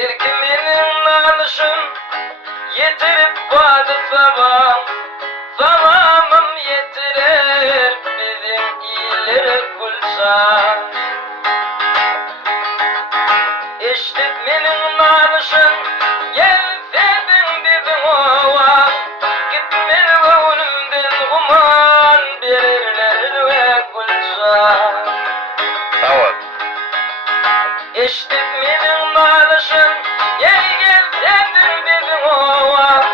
Bir kiminin alışın yetirip vardı zaman, zamanım yetirir bizim iyileri kulsa. İşte benim alışın gelsedin dedim ova, gitmeli önümden kuman verirler ve kulsa. Evet. İşte benim alışın gelsedin dedim ova,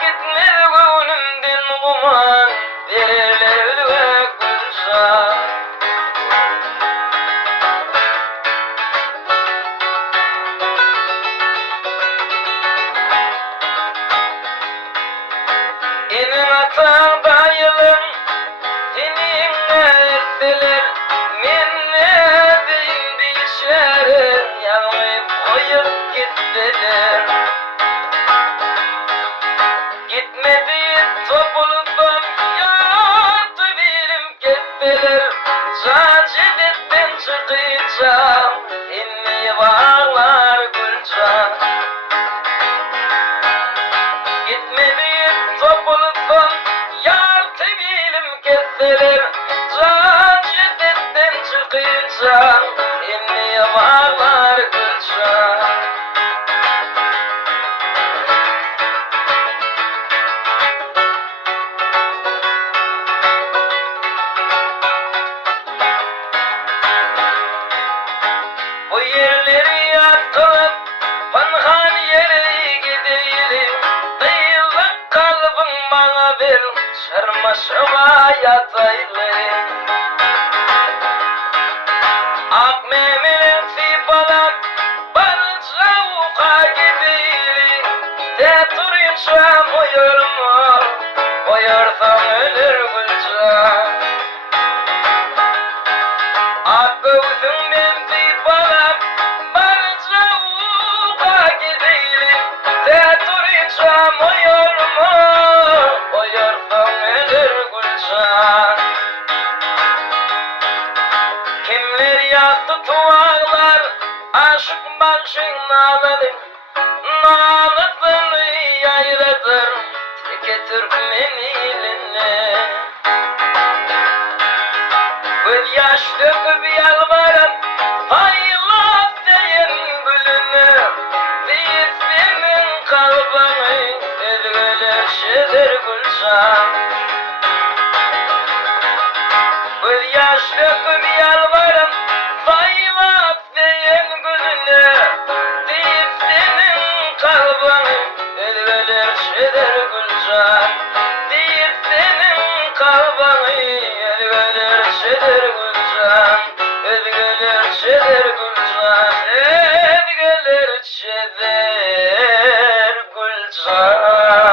gitmeli önümden kuman verirler ve kulsa. Enin atan dayılın senin ettiler, min ne diyeyim dişlerin yanmayıp koyup gittiler. Gitmedi toplumdan yattı bilim kettiler, sacidetten çıkacağım inni bağlar gülcan. Gitmedi toplumdan yattı bilim kettiler, sacidetten çıkacağım inni bağlar gülcan. Bu yerleri yatkılıp panhan yere gidelim, kıyılık kalbin bana ver, şarmaşıma yatayım. Ak memelen sipalar barca uka gidelim, de turayım şu an uyurma, uyursam ölür gülcan. Ak göğsüm ben sipalar barca uka gidelim, de turayım şu an uyurma, uyursam ölür gülcan. Kimler yaktı tuğalar, aşık başın naladım, nalatını yayradır, teke Türkmen iline. Göz yaş döküp yalvarıp, haylat deyin gülünü, deyip senin kalbini özgürleşidir gülşan. Göz yaş döküp yalvarıp, haylat deyin gülünü, deyip senin kalbini özgürleşidir gülşan. Deyip senin kalbini özgürleşidir gülşan. Özgürleşidir gülşan. Özgürleşidir gülşan.